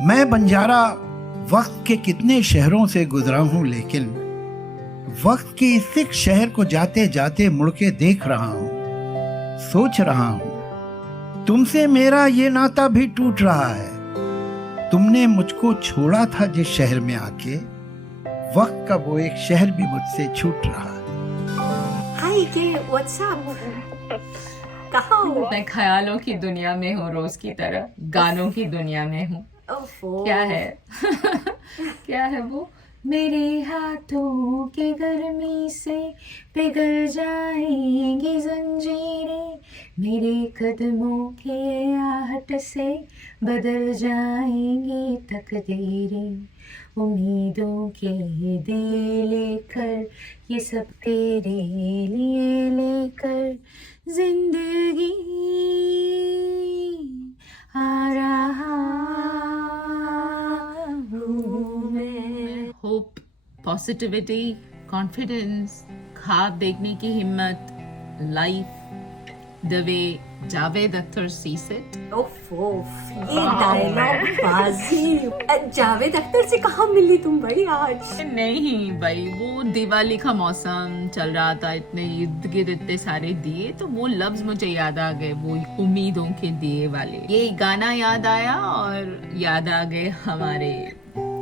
मैं बंजारा वक्त के कितने शहरों से गुजरा हूं, लेकिन वक्त के इस एक शहर को जाते जाते मुड़ के देख रहा हूं, सोच रहा हूं तुमसे मेरा ये नाता भी टूट रहा है। तुमने मुझको छोड़ा था जिस शहर में आके, वक्त का वो एक शहर भी मुझसे छूट रहा है। हाय के व्हाट्स अप? कहाँ हो? मैं ख्यालों की दुनिया में हूँ, रोज की तरह गानों की दुनिया में हूँ। क्या है क्या है वो? मेरे हाथों की गर्मी से पिघल जाएंगी जंजीरें, मेरे कदमों के आहट से बदल जाएंगी तकदीरें। उम्मीदों के दिए लेकर, ये सब तेरे लिए लेकर जिंदगी आ रहा हूँ मैं। होप, पॉजिटिविटी, कॉन्फिडेंस, ख्वाब देखने की हिम्मत, life the way Javed Akhtar sees it. ये डायलॉग बाजी जावेद अख्तर से कहाँ मिली तुम भाई आज? नहीं भाई, वो दिवाली का मौसम चल रहा था, इतने इर्द गिर्द इतने सारे दिए, तो वो लफ्ज मुझे याद आ गए, वो उम्मीदों के दिए वाले। ये गाना याद आया और याद आ गए हमारे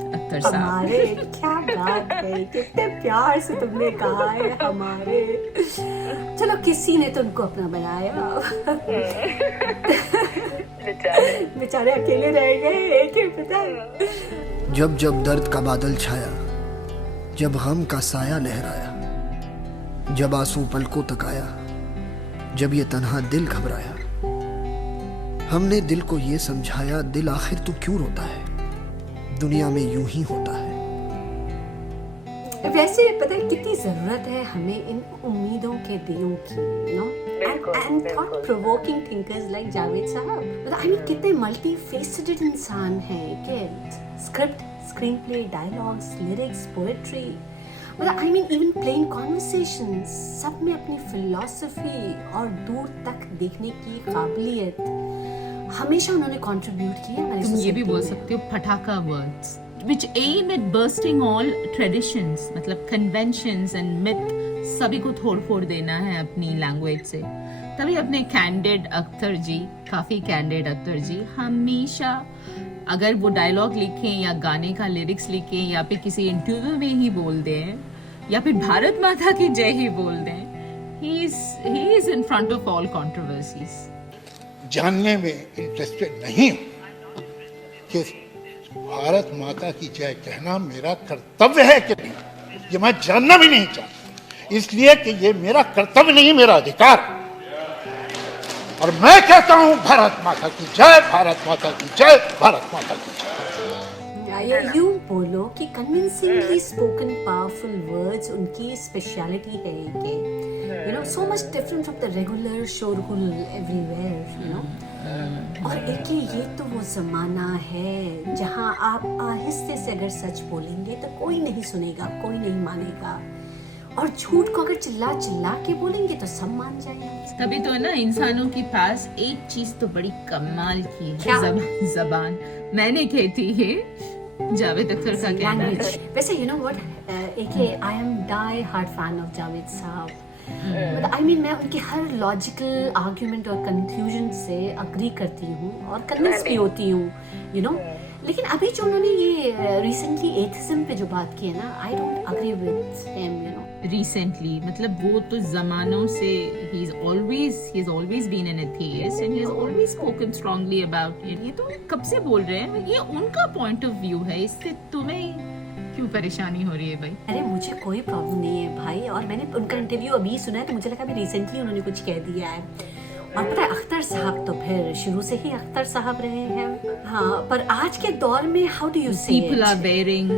अख्तर साहब। हमारे, क्या बात है, कितने प्यार से तुमने कहा है हमारे। चलो किसी ने तो उनको अपना बनाया। बेचारे अकेले रह गए, एक ही पता है। जब जब दर्द का बादल छाया, जब गम का साया लहराया, जब आंसू पलकों तक आया, जब ये तन्हा दिल घबराया, हमने दिल को ये समझाया, दिल आखिर तू क्यों रोता है, दुनिया में यूं ही होता है। वैसे पता है कितनी जरूरत है हमें इन उम्मीदों के दिलों की, no? And thought provoking thinkers like Javed साहब। आई मीन कितने मल्टी फेसेटेड इंसान हैं कि script, screenplay, dialogues, lyrics, poetry, मतलब I mean even plain conversations, सब में अपनी फिलॉसफी और दूर तक देखने की काबिलियत हमेशा उन्होंने कंट्रीब्यूट की है। तुम ये भी बोल सकते हो पटाखा words which aim at bursting all traditions, मतलब conventions and myth, सभी को तोड़ फोड़ देना है अपनी लैंग्वेज से। तभी अपने कैंडिड अख्तर जी, काफी कैंडिड अख्तर जी, हमेशा अगर वो डायलॉग लिखें या गाने का लिरिक्स लिखें या फिर किसी इंटरव्यू में ही बोल दें या फिर भारत माता की जय ही बोल दें, he is in front of all controversies। जानने में इंटरेस्टेड नहीं हूं कि भारत माता की जय कहना मेरा कर्तव्य है कि नहीं, ये मैं जानना भी नहीं चाहता, इसलिए कि ये मेरा कर्तव्य नहीं, मेरा अधिकार। और मैं कहता हूं भारत माता की जय, भारत माता की जय, भारत माता की जय। यूं बोलो कि कन्विंसिंगली स्पोकन पावरफुल वर्ड्स उनकी स्पेशलिटी है कि you know so much different from the regular शोरगुल एवरीवेयर, यू नो। और एक ये तो वो जमाना है जहां आप आहिस्ते से अगर सच बोलेंगे तो कोई नहीं सुनेगा, कोई नहीं मानेगा, और झूठ को अगर चिल्ला चिल्ला के बोलेंगे तो सब मान जाएंगे। तभी तो है ना, इंसानों के पास एक चीज तो बड़ी कमाल की है, जबान। मैंने कहती है जावेद अख्तर का कहना है। वैसे you know what, I am die hard fan of Javed साहब। आई मीन मैं उनके हर लॉजिकल आर्ग्यूमेंट और कंक्लूजन से अग्री करती हूँ और कन्विंस भी होती हूँ, यू नो। लेकिन अभी जो उन्होंने ये रिसेंटली एथिज्म पे जो बात की है ना, I don't agree with him, you know. Recently मतलब वो तो जमानों से he is always been an atheist and he has always spoken strongly about it। ये तो कब से बोल रहे हैं, ये उनका पॉइंट ऑफ व्यू है, इससे तुम्हें क्यों परेशानी हो रही है भाई? अरे मुझे कोई प्रॉब्लम नहीं है भाई, और मैंने उनका इंटरव्यू अभी सुना है तो मुझे लगा अभी रिसेंटली उन्होंने कुछ कह दिया है। और पता है अख्तर साहब तो फिर शुरू से ही अख्तर साहब रहे हैं। हाँ, पर आज के दौर में हाउ डू यू से people are wearing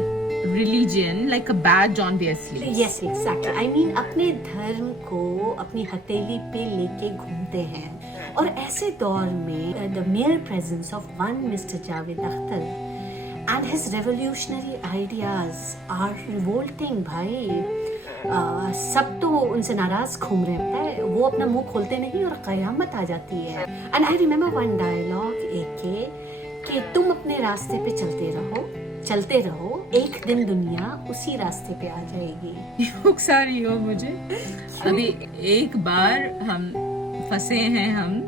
religion like a badge on their sleeves। Yes, exactly। I mean अपने धर्म को अपनी हथेली पे लेके घूमते हैं, और ऐसे दौर में the mere presence of one Mr. Javed Akhtar and his revolutionary ideas are revolting भाई। सब तो उनसे नाराज घूम रहे हैं, वो अपना मुंह खोलते नहीं और कयामत आ जाती है। And I remember one dialogue एके कि तुम अपने रास्ते पे चलते रहो, एक दिन दुनिया उसी रास्ते पे आ जाएगी। उकसा रही हो मुझे। अभी एक बार हम फंसे हैं, हम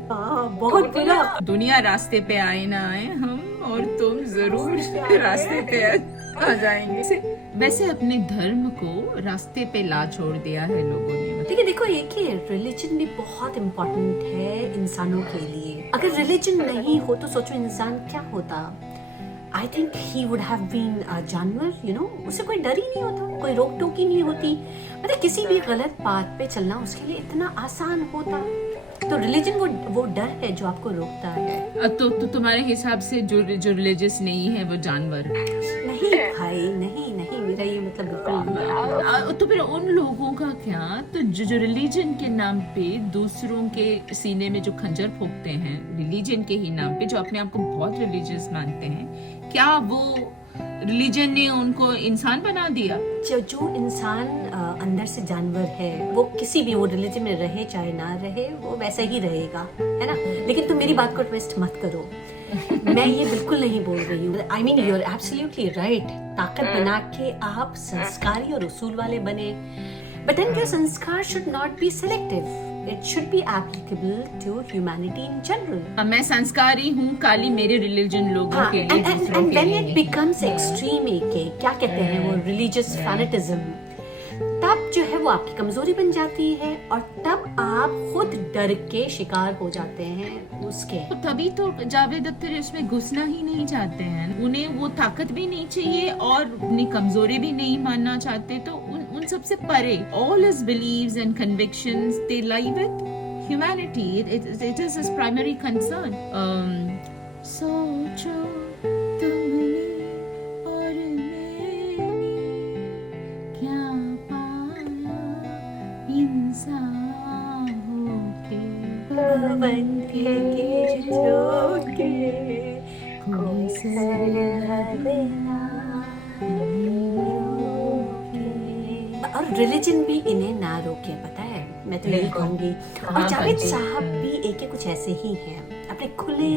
बहुत बुरा। दुनिया रास्ते पे आए ना आए, हम और तुम जरूर रास्ते पे आ जाएंगे। वैसे अपने धर्म को रास्ते पे ला छोड़ दिया है लोगों ने। लेकिन देखो एक ही रिलीजन भी बहुत इम्पोर्टेंट है इंसानों के लिए। अगर रिलीजन नहीं हो तो सोचो इंसान क्या होता। I think he would have been जानवर, यू नो। उसे कोई डर ही नहीं होता, कोई रोक टोक ही नहीं होती। मतलब किसी भी गलत बात पे चलना उसके लिए इतना आसान होता। तो रिलीजन वो डर है जो आपको रोकता है। तो तुम्हारे हिसाब से जो रिलीजियस नहीं है वो जानवर? नहीं भाई, नहीं, मेरा ये मतलब बिल्कुल। तो फिर उन लोगों का क्या? तो जो रिलीजन के नाम पे दूसरों के सीने में जो खंजर फूंकते हैं, रिलीजन के ही नाम पे, जो अपने आप को बहुत रिलीजियस मानते हैं, क्या वो रिलीजन ने उनको इंसान बना दिया? जो इंसान अंदर से जानवर है, वो किसी भी वो रिलीजन में रहे चाहे ना रहे, वो वैसा ही रहेगा, है ना। लेकिन तुम मेरी बात को ट्विस्ट मत करो। मैं ये बिल्कुल नहीं बोल रही हूँ। I mean you are absolutely right. ताकत बना के आप संस्कारी और उसूल वाले बने, but then your sanskar should not be selective. It should be applicable to humanity in general. मैं संस्कारी हूँ, काली मेरे रिलीजन लोगों के लिए, दूसरों and के when लिए it becomes extreme, क्या कहते हैं वो religious fanatism, तब जो है वो आपकी कमजोरी बन जाती है और तब आप खुद डर के शिकार हो जाते हैं उसके। तभी तो जावेद अख्तर इसमें घुसना ही नहीं चाहते हैं। उन्हें वो ताकत भी नहीं चाहिए और अपनी कमजोरी भी नहीं मानना चाहते। तो उन सबसे परे, all his beliefs and convictions, they lie with humanity. It is his primary concern. सोचो तुमने और मैंने क्या पाया इंसान होके, बंधे के झोंके कोई सरहद ना और रिलीजन भी इन्हें ना रोके। पता है, मैं तो यही कहूंगी। और जावेद साहब भी एक कुछ ऐसे ही हैं, अपने खुले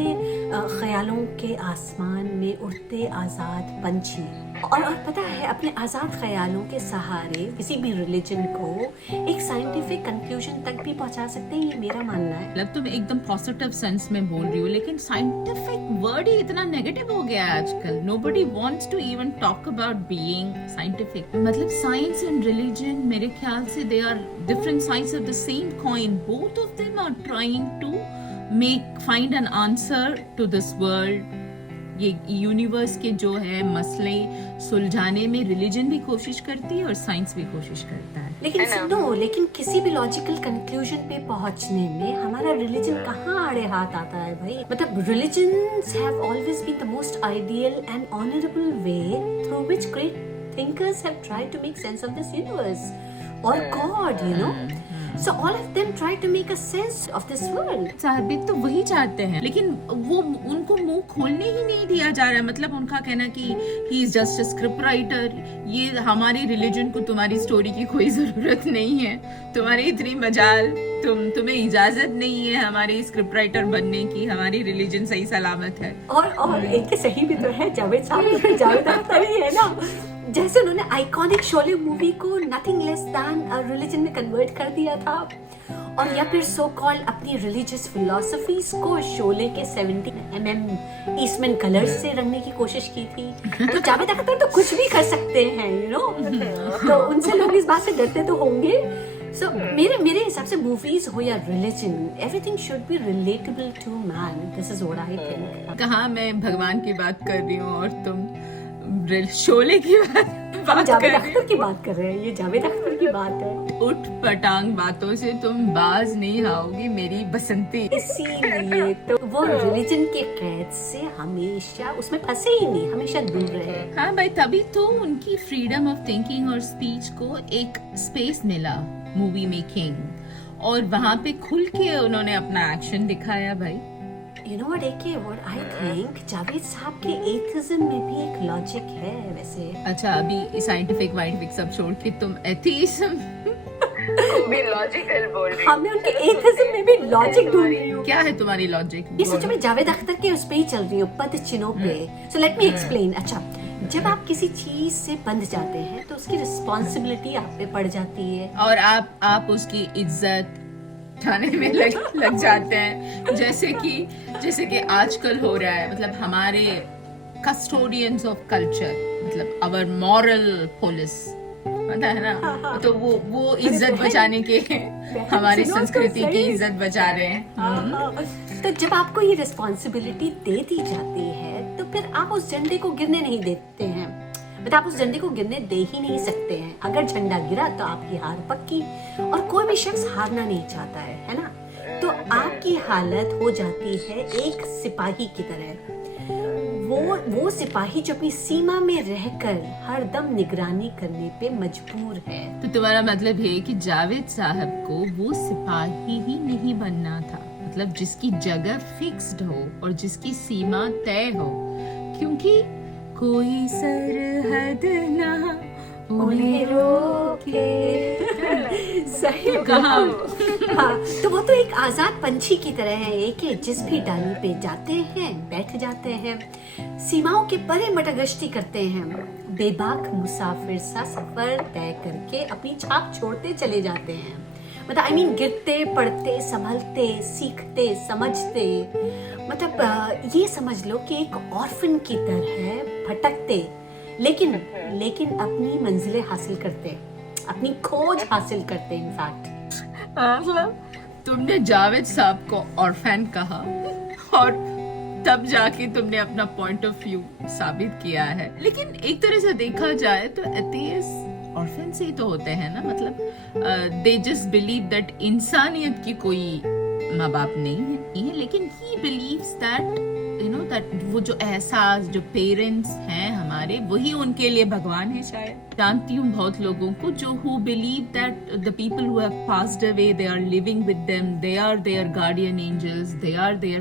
ख्यालों के आसमान में उड़ते आजाद पंछी। और पता है, अपने आजाद ख्यालों के सहारे किसी भी रिलीजन को एक साइंटिफिक कंक्लूजन तक भी पहुंचा सकते हैं, ये मेरा मानना है। मतलब तुम एकदम पॉजिटिव सेंस में बोल रही हो, लेकिन साइंटिफिक वर्ड ही इतना नेगेटिव हो गया है आजकल। Nobody wants to even talk about being scientific. मतलब साइंस एंड रिलीजन मेरे ख्याल से they are different sides of the same coin. Both of them are trying to find an answer to this world. ये universe के जो है मसले सुलझाने में रिलीजन भी कोशिश करती है और साइंस भी कोशिश करता है। लेकिन किसी भी लॉजिकल कंक्लूजन पे पहुंचने में हमारा रिलीजन कहाँ आड़े हाथ आता है भाई। मतलब religions have always been the most ideal and honourable way through which great thinkers have tried to make sense of this universe or God, you know. So all of them try to make a sense of this world. साबित तो वही चाहते हैं, लेकिन वो उनको मुंह खोलने ही नहीं दिया जा रहा है। मतलब उनका कहना कि he is just a script writer, ये हमारी रिलीजन को तुम्हारी स्टोरी की कोई जरूरत नहीं है, तुम्हारी इतनी मजाल, तुम्हें इजाजत नहीं है हमारी स्क्रिप्ट राइटर बनने की, हमारी रिलीजन सही सलामत है। और एक सही भी तो है जावेद साहब, जावेद अख्तर ही है ना, जैसे उन्होंने आइकॉनिक शोले मूवी को नथिंग लेस दैन रिलीजन में कन्वर्ट कर दिया था, और या फिर सो कॉल्ड अपनी रिलीजियस फिलोसफीज को शोले के 70mm ईस्टमैन कलर्स से रंगने की कोशिश की थी। तो जावेद अख्तर तो कुछ भी कर सकते हैं, यू नो। तो उनसे लोग इस बात से डरते तो होंगे। So, मेरे हिसाब से मूवीज हो या religion, everything should be relatable to man. This is what I think. कहाँ मैं भगवान की बात कर रही हूँ और तुम शोले की बात जावेद अख्तर की बात कर रहे हैं, ये जावेद अख्तर की बात है। उठ पटांग बातों से तुम बाज नहीं आओगी मेरी बसंती। इसीलिए तो वो रिलीजन के कैद से हमेशा उसमें फंसे ही नहीं, हमेशा दूर रहे। हाँ भाई, तभी तो उनकी फ्रीडम ऑफ थिंकिंग और स्पीच को एक स्पेस मिला मूवी मेकिंग, और वहाँ पे खुल के उन्होंने अपना एक्शन दिखाया भाई। You know what I think, Javed साहब के एथिज्म में भी एक लॉजिक है वैसे। अच्छा, अभी साइंटिफिक वाइंटिफिक सब छोड़ के तुम एथीज्म भी लॉजिकल बोल रही हाँ, मैं उनके एथिज्म में भी लॉजिक ढूंढ रही हूँ। क्या है तुम्हारी लॉजिक? ये सच में जावेद अख्तर के उस पे ही चल रही हूँ, पद चिन्हों पे। So let me explain. अच्छा, जब आप किसी चीज से बंध जाते हैं तो उसकी रिस्पॉन्सिबिलिटी आप पे पड़ जाती है, और आप उसकी इज्जत ठाने में लग जाते हैं, जैसे कि आजकल हो रहा है। मतलब हमारे कस्टोडियंस ऑफ कल्चर, मतलब अवर मॉरल पुलिस, पता है ना, तो वो इज्जत बचाने के हमारी संस्कृति की इज्जत बचा रहे हैं। तो जब आपको ये रिस्पॉन्सिबिलिटी दे दी जाती है तो फिर आप उस झंडे को गिरने नहीं देते हैं। मतलब आप उस झंडे को गिरने दे ही नहीं सकते हैं। अगर झंडा गिरा तो आपकी हार पक्की, और कोई भी शख्स हारना नहीं चाहता है ना। तो आपकी हालत हो जाती है एक सिपाही की तरह। वो सिपाही जो अपनी सीमा में रहकर हर दम निगरानी करने पे मजबूर है। तो तुम्हारा मतलब है कि जावेद साहब को वो सिपाही ही नहीं बनना था, मतलब जिसकी जगह फिक्स्ड हो और जिसकी सीमा तय हो, क्योंकि कोई सरहद ना उन्हें रोके। सही कहा। हाँ, तो वो तो एक आजाद पंछी की तरह है, एक जिस भी डाली पे जाते हैं बैठ जाते हैं, सीमाओं के परे मटगश्ती करते हैं, बेबाक मुसाफिर सा सफर तय करके अपनी छाप छोड़ते चले जाते हैं। मतलब गिरते पड़ते संभलते सीखते समझते, मतलब ये समझ लो कि एक ऑर्फन की तरह भटकते, लेकिन अपनी मंजिलें हासिल करते, अपनी खोज हासिल करते। इनफैक्ट मतलब तुमने जावेद साहब को ऑर्फन कहा और तब जाके तुमने अपना पॉइंट ऑफ व्यू साबित किया है। लेकिन एक तरह से देखा जाए तो एथियस्ट ऑर्फन से ही तो होते हैं ना। मतलब दे जस्ट बिलीव दैट इंसानियत की कोई माँ बाप नहीं है, लेकिन ही बिलीव्स दैट दैट वो जो एहसास जो पेरेंट्स हैं हमारे, वही उनके लिए भगवान है। शायद जानती हूँ बहुत लोगों को जो who believe that the people who have passed away, they are living with them, they are their guardian angels, they are their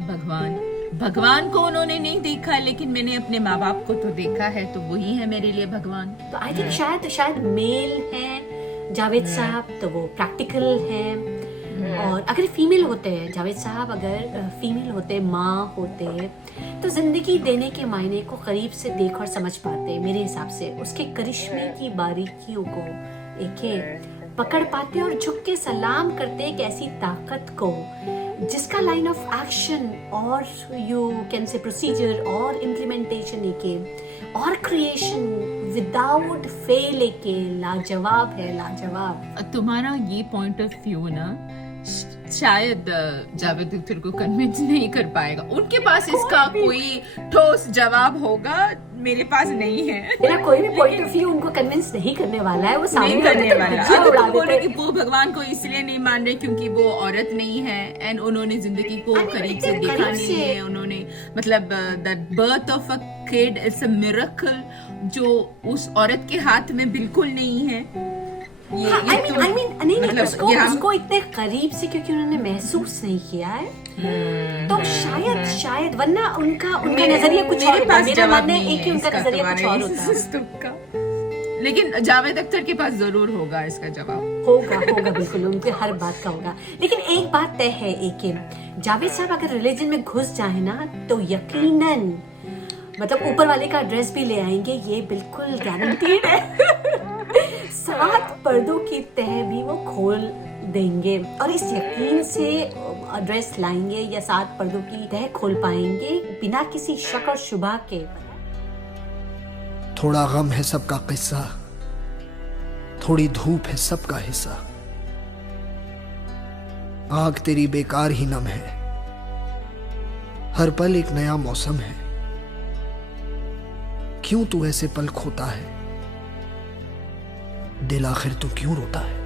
भगवान को उन्होंने नहीं देखा, लेकिन मैंने अपने माँ बाप को तो देखा है, तो वही है मेरे लिए भगवान। तो आई थिंक शायद मेल है जावेद साहब, तो वो प्रैक्टिकल है। और अगर फीमेल होते हैं जावेद साहब, अगर फीमेल होते, माँ होते, तो जिंदगी देने के मायने को करीब से देख और समझ पाते। मेरे हिसाब से उसके करिश्मे की बारीकियों को एक पकड़ पाते और झुक के सलाम करते एक ऐसी ताकत को जिसका लाइन ऑफ एक्शन और यू कैन से प्रोसीजर और इम्प्लीमेंटेशन और क्रिएशन विदाउट फेल लाजवाब है, लाजवाब। तुम्हारा ये पॉइंट ऑफ व्यू ना शायद जावेद अख्तर को कन्विंस नहीं कर पाएगा। उनके पास इसका कोई ठोस जवाब होगा, मेरे पास नहीं है। मेरा कोई भी पॉइंट ऑफ व्यू उनको कन्विंस नहीं करने वाला है। वो नहीं करने वाला। अगर तुम बोलो कि वो भगवान को इसलिए नहीं मान रहे क्योंकि वो औरत नहीं है एंड उन्होंने जिंदगी को करीब से देखा नहीं है, उन्होंने मतलब the birth of a kid it's a miracle जो उस औरत के हाथ में बिल्कुल नहीं है। उसको इतने करीब से क्योंकि उन्होंने महसूस नहीं किया है, तो शायद वरना उनका नजरिया कुछ और होता है। मेरा मानना है कि उनका नजरिया कुछ और होता है। लेकिन जावेद अख्तर के पास जरूर होगा इसका जवाब। होगा बिल्कुल, उनके हर बात का होगा। लेकिन एक बात तय है, एक जावेद साहब अगर रिलीजन में घुस जाए ना तो यकीनन मतलब ऊपर वाले का एड्रेस भी ले आएंगे, ये बिल्कुल गारंटीड है। 7 पर्दों की तह भी वो खोल देंगे और इस यकीन से एड्रेस लाएंगे या 7 पर्दों की तह खोल पाएंगे बिना किसी शक और शुबा के। थोड़ा गम है सबका किस्सा, थोड़ी धूप है सबका हिस्सा, आग तेरी बेकार ही नम है, हर पल एक नया मौसम है, क्यों तू ऐसे पल खोता है, दिल आखिर तू क्यों रोता है।